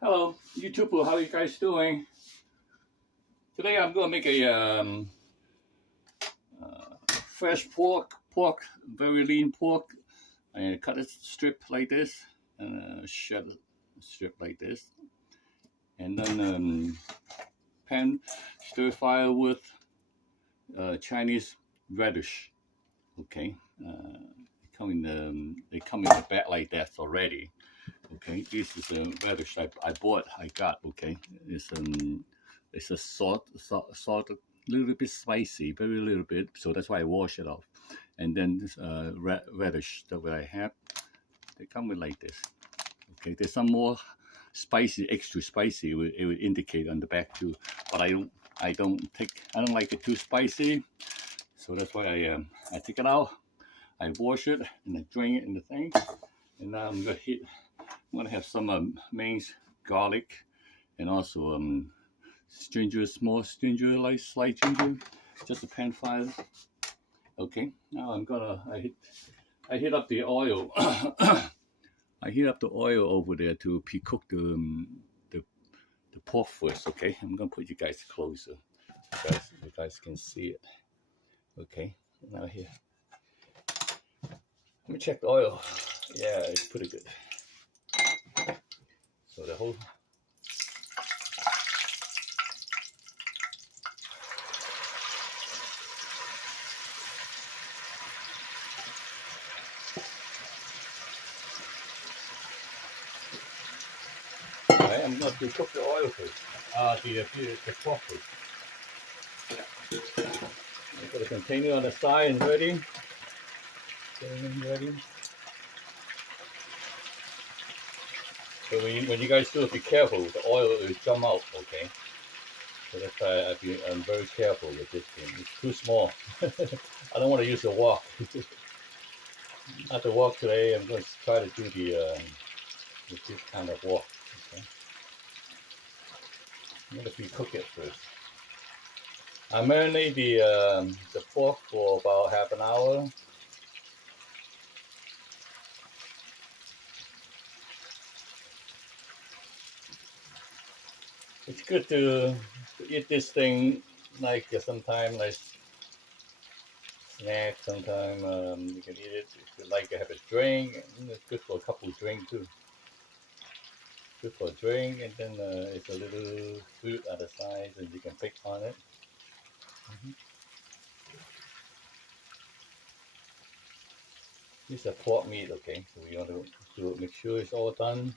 Hello, YouTube. How are you guys doing? Today I'm going to make a fresh pork, very lean pork. I cut it strip like this, and shed it strip like this, and then pan stir fry with Chinese radish. Okay, they come in the bag like that already. Okay, this is a radish I got. Okay, it's a salt, a little bit spicy, very little bit. So that's why I wash it off. And then this radish that I have, they come with like this. Okay, there's some more spicy, extra spicy. It would indicate on the back too. But I don't like it too spicy. So that's why I take it out. I wash it and I drain it in the thing. And now I'm gonna have some minced garlic and also ginger, small ginger, like sliced ginger, just a pan fire. Okay, now I heat up the oil. I heat up the oil over there to pre-cook the pork first. Okay, I'm gonna put you guys closer, you guys can see it. Okay, now here, let me check the oil. Yeah, it's pretty good. So the whole Alright, I'm going to cook the oil first. The pork first. I put a container on the side and ready. Ready. So when you guys do it, be careful. The oil will jump out. Okay. So that's why I'm very careful with this thing. It's too small. I don't want to use the wok. Not the wok today. I'm going to try to do with this kind of wok. Okay. I'm going to pre-cook it first. I marinate the pork for about half an hour. It's good to eat this thing like sometime like snack. Sometime you can eat it if you like to have a drink. It's good for a couple of drinks too. Good for a drink, and then it's a little fruit at the side, and you can pick on it. This is a pork meat, okay? So we want to make sure it's all done.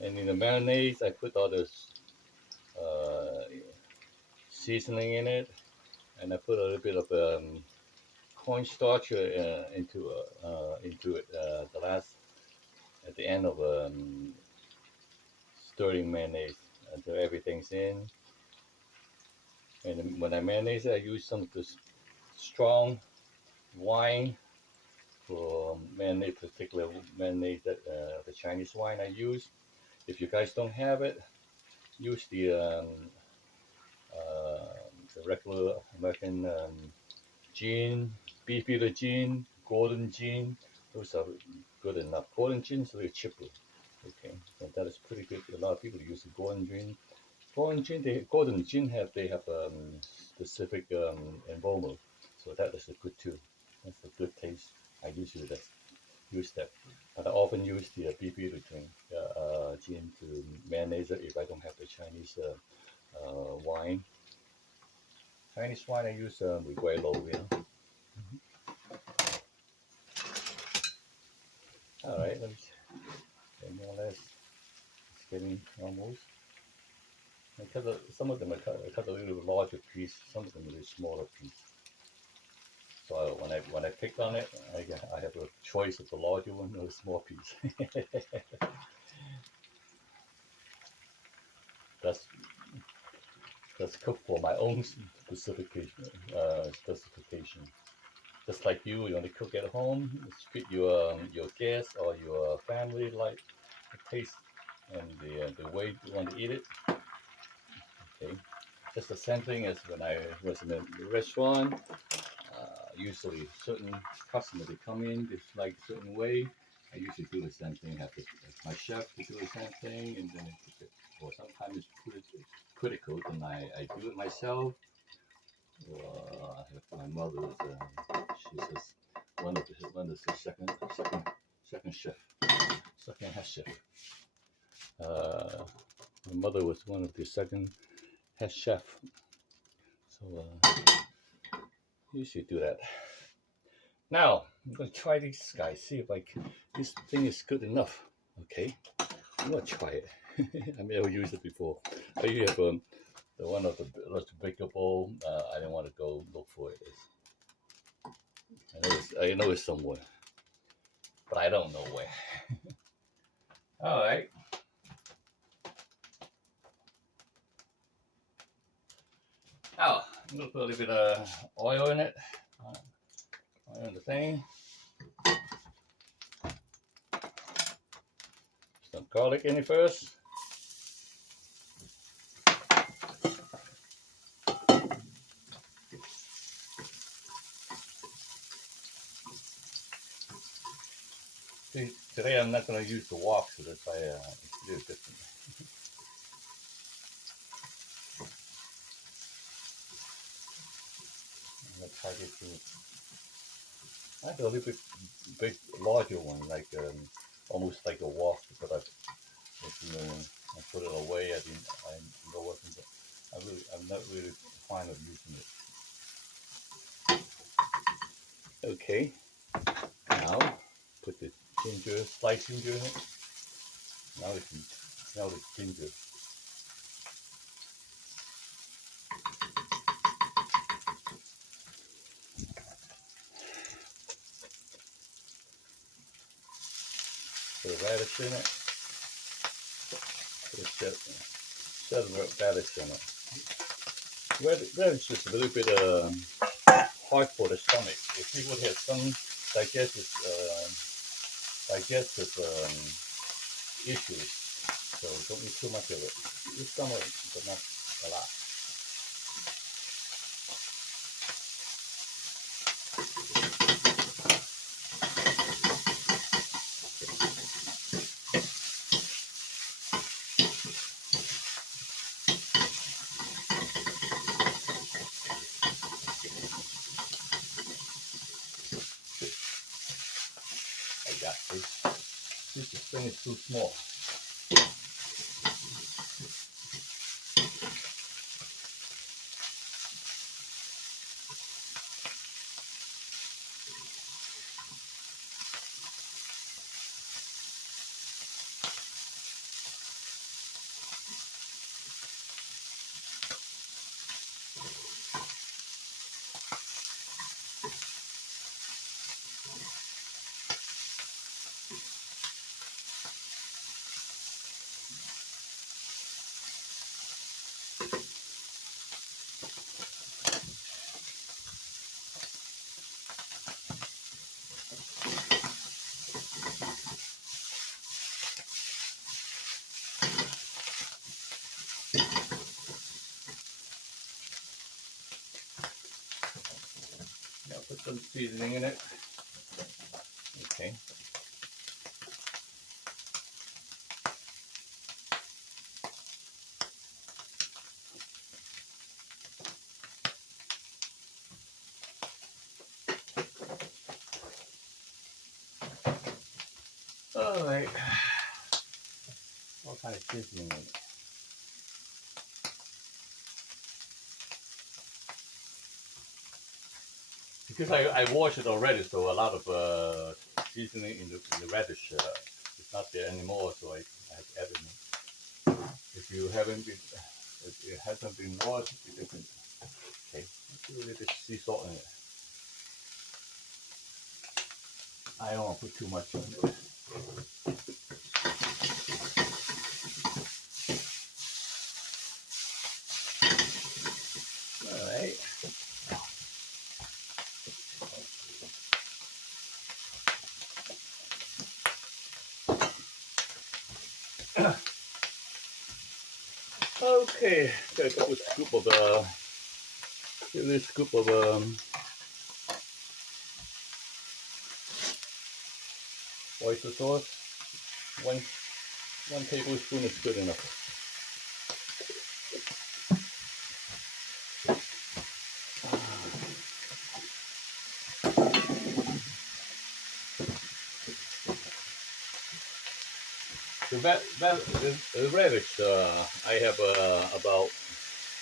And in the marinades, I put all this seasoning in it, and I put a little bit of cornstarch into it. At the end of stirring mayonnaise until everything's in. And when I mayonnaise, I use some of this strong wine for mayonnaise, particular mayonnaise that the Chinese wine I use. If you guys don't have it, use the regular American gin, beefeater gin, golden gin. Those are good enough. Golden gin is a little cheaper. Okay, and that is pretty good. A lot of people use the golden gin. Golden gin they have specific aroma, so that is a good too. That's a good taste. I usually use that, but I often use the beefeater gin to mayonnaise it if I don't have the Chinese wine. Chinese wine I use Reguelo, you know. All right, let me see. More or less, it's getting almost. Some of them I cut a little larger piece, some of them a little smaller piece. So when I pick on it, I have a choice of the larger one or the small piece. That's cooked for my own specification. Just like you want to cook at home, fit your guests or your family like the taste and the way you want to eat it. Okay, just the same thing as when I was in the restaurant. Usually, certain customers they come in, they like a certain way. I usually do the same thing. Have my chef to do the same thing, and then or sometimes it's critical, then I do it myself. Or I have my mother. She's one of the second chef, second head chef. My mother was one of the second head chef, so usually do that. Now I'm gonna try these guys. See if this thing is good enough. Okay, I'm gonna try it. I never used it before. I usually have the one of the bigger bowl. I didn't want to go look for it. I know it's somewhere, but I don't know where. All right. Now I'm gonna put a little bit of oil in it. Oil in the thing. Some garlic in it first. See, today I'm not going to use the wok, so that's why it's a little different. I'm going to try this one. I have a little bit big, larger one, like almost like a wok, but I put it away. I'm not really fond of using it. Okay, now put the sliced ginger in it. Now we can smell the ginger. Put a radish in it. Put a shred of radish in it. Radish is a little bit hard for the stomach. If people have some digestive issues, so don't eat too much of it. Eat some of it, but not a lot. Like that. This thing is too small. Now put some seasoning in it. Okay. All right. What kind of seasoning in it? Because I washed it already, so a lot of seasoning in the radish is not there anymore, so I have to add it. If it hasn't been washed, you can. Okay, put a little bit sea salt in it. I don't want to put too much in it. All right. Okay, got a couple scoop of give it a scoop of oyster sauce. One tablespoon is good enough. The radish, I have about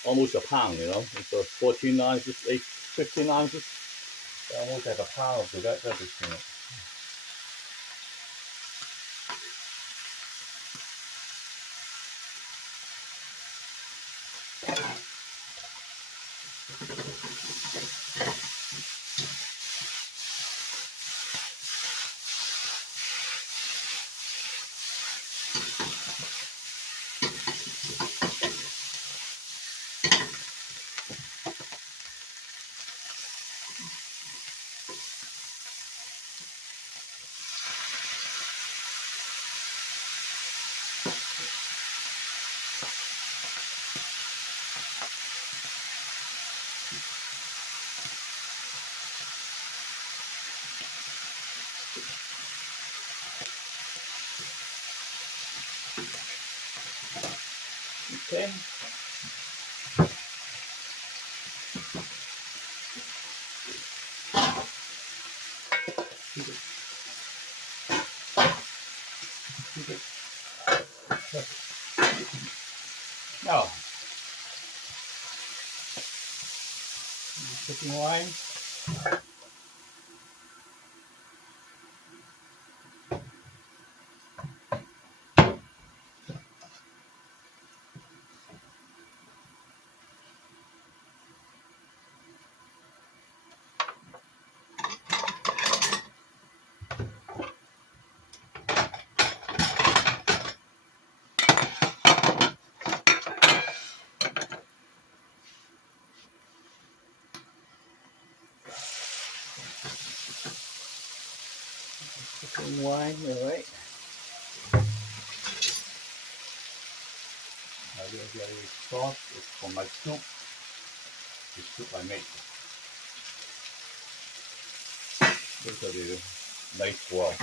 almost a pound, you know. It's 14 ounces, 15 ounces. Almost like a pound of the radish in it. Okay. Now, cooking wine. Cooking wine, all right. The sauce is for my soup. The soup I make. Those are the nice one.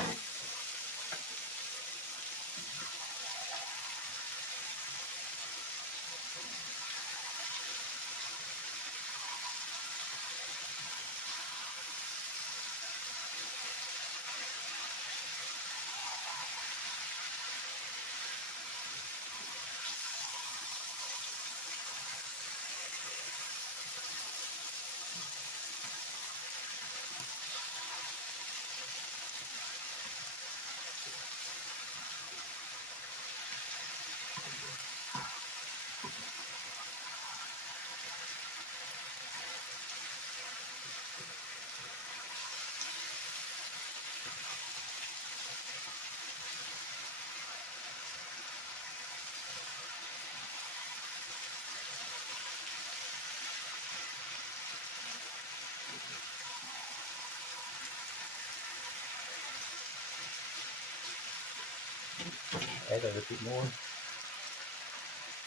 Add a little bit more.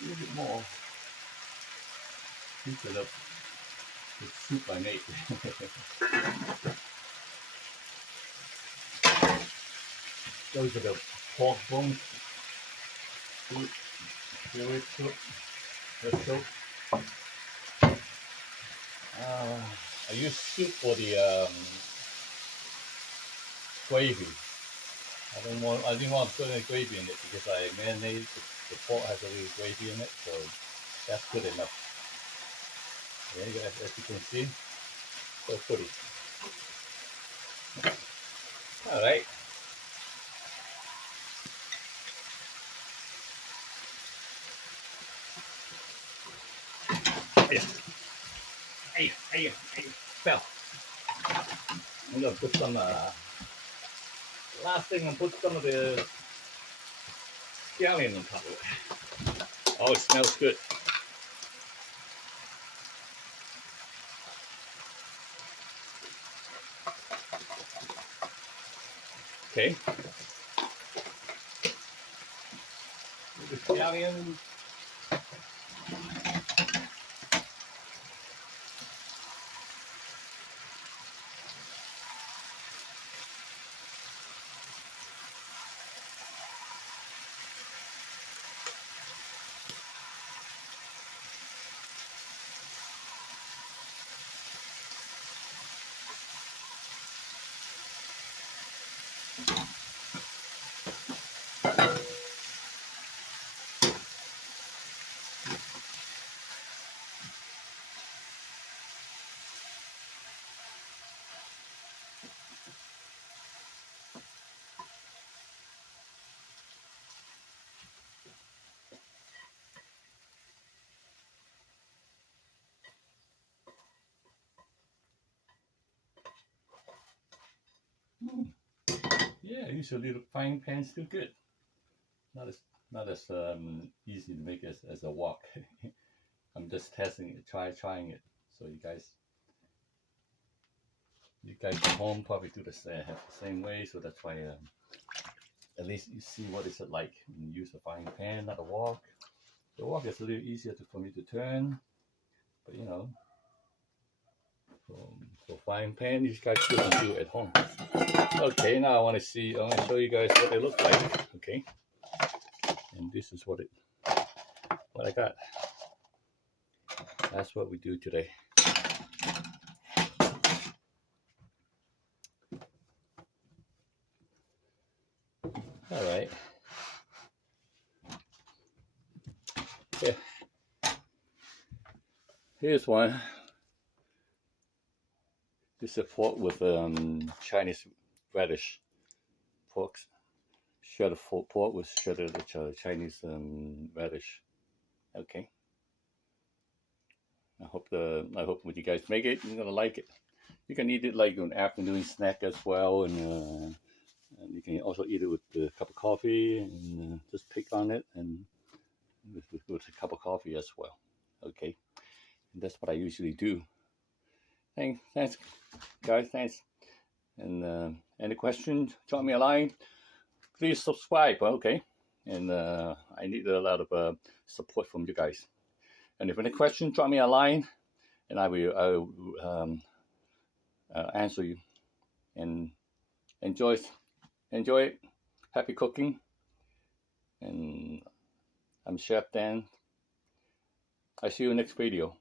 A little bit more. Instead of the soup I made. Those are the pork bones. Good soup. The soup. I use soup for the gravy. I didn't want to put any gravy in it because I marinate the pork has a little gravy in it, so that's good enough. Okay, as you can see, so pretty. All right. Hey, fell. I'm gonna put some. Last thing, I'm gonna put some of the scallion on top of it. Oh, it smells good. Okay. The scallion. Yeah, use a little frying pan, still good. Not as easy to make as a wok. I'm just testing it, trying it. So you guys at home probably do have the same way. So that's why at least you see what is it like. You use a frying pan, not a wok. The wok is a little easier for me to turn, but you know, for frying pan, you guys can do it at home. Okay, now I want to show you guys what they look like. Okay, and this is what I got. That's what we do today. All right. Yeah. Here's one. This is a pork with Chinese radish. Shredded pork with shredded Chinese radish. Okay. I hope when you guys make it, you're gonna like it. You can eat it like an afternoon snack as well, and you can also eat it with a cup of coffee and just pick on it and with a cup of coffee as well. Okay, and that's what I usually do. Thanks, guys. Thanks. And any questions? Drop me a line. Please subscribe. Okay, and I need a lot of support from you guys. And if any questions, drop me a line, and I will answer you. And enjoy it. Happy cooking. And I'm Chef Dan. I see you next video.